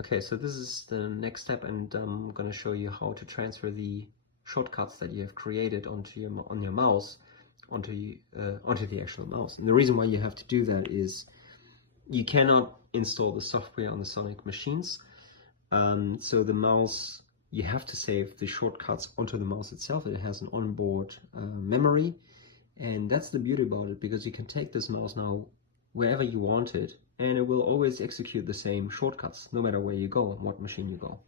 Okay, so this is the next step, and I'm going to show you how to transfer the shortcuts that you have created onto your mouse onto the actual mouse. And the reason why you have to do that is you cannot install the software on the Sonic machines. So the mouse, you have to save the shortcuts onto the mouse itself. It has an onboard memory, and that's the beauty about it, because you can take this mouse now wherever you want it, and it will always execute the same shortcuts no matter where you go and what machine you go.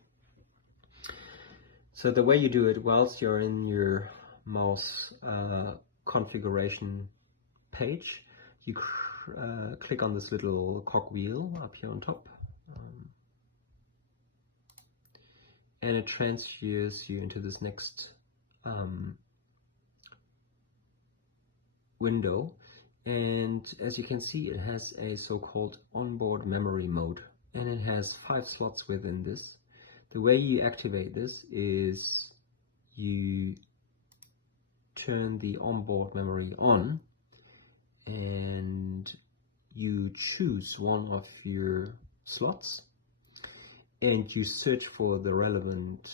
So the way you do it whilst you're in your mouse configuration page, you click on this little cogwheel up here on top, and it transfers you into this next window. And as you can see, it has a so-called onboard memory mode, and it has 5 slots within this. The way you activate this is you turn the onboard memory on, and you choose one of your slots, and you search for the relevant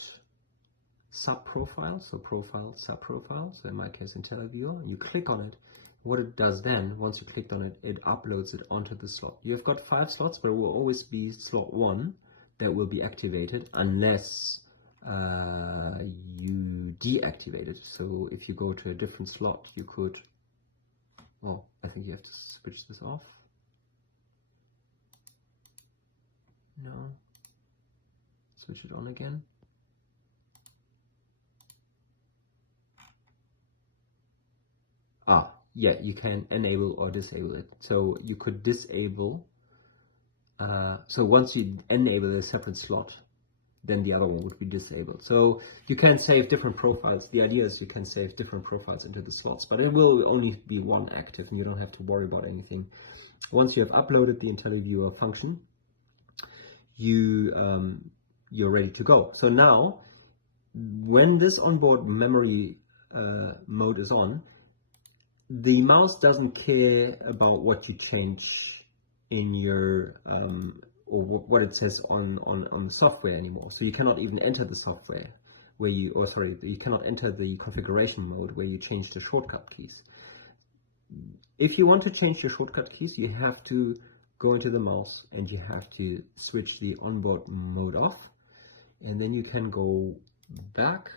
sub-profile, so profile, sub-profile, so in my case IntelliViewer, and you click on it. What it does then, once you clicked on it, it uploads it onto the slot. You've got 5 slots, but it will always be slot 1 that will be activated unless you deactivate it. So if you go to a different slot, you could, well, I think you have to switch this off. No. Switch it on again. Yeah, you can enable or disable it. So you could disable, so once you enable a separate slot, then the other one would be disabled. So you can save different profiles. The idea is you can save different profiles into the slots, but it will only be one active, and you don't have to worry about anything. Once you have uploaded the IntelliViewer function, you're ready to go. So now, when this onboard memory mode is on, the mouse doesn't care about what you change in your or what it says on the software anymore. So you cannot even enter the software where you, or sorry, you cannot enter the configuration mode where you change the shortcut keys. If you want to change your shortcut keys, you have to go into the mouse and you have to switch the onboard mode off, and then you can go back,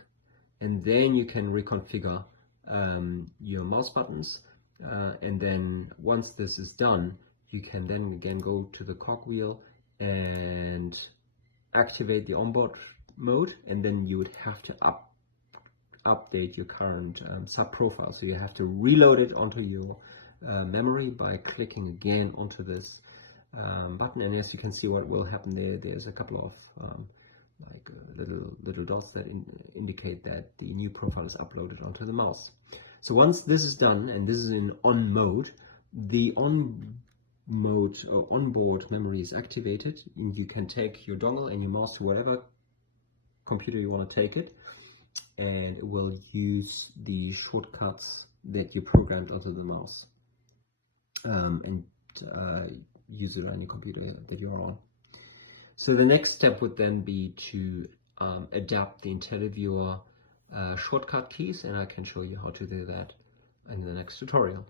and then you can reconfigure your mouse buttons, and then once this is done, you can then again go to the cogwheel and activate the onboard mode, and then you would have to update your current sub profile. So you have to reload it onto your memory by clicking again onto this button, and as you can see, what will happen there's a couple of little dots that indicate that the new profile is uploaded onto the mouse. So once this is done, and this is in on mode, the on mode or onboard memory is activated, and you can take your dongle and your mouse to whatever computer you want to take it, and it will use the shortcuts that you programmed onto the mouse, and use it on any computer that you're on. So the next step would then be to adapt the IntelliViewer shortcut keys, and I can show you how to do that in the next tutorial.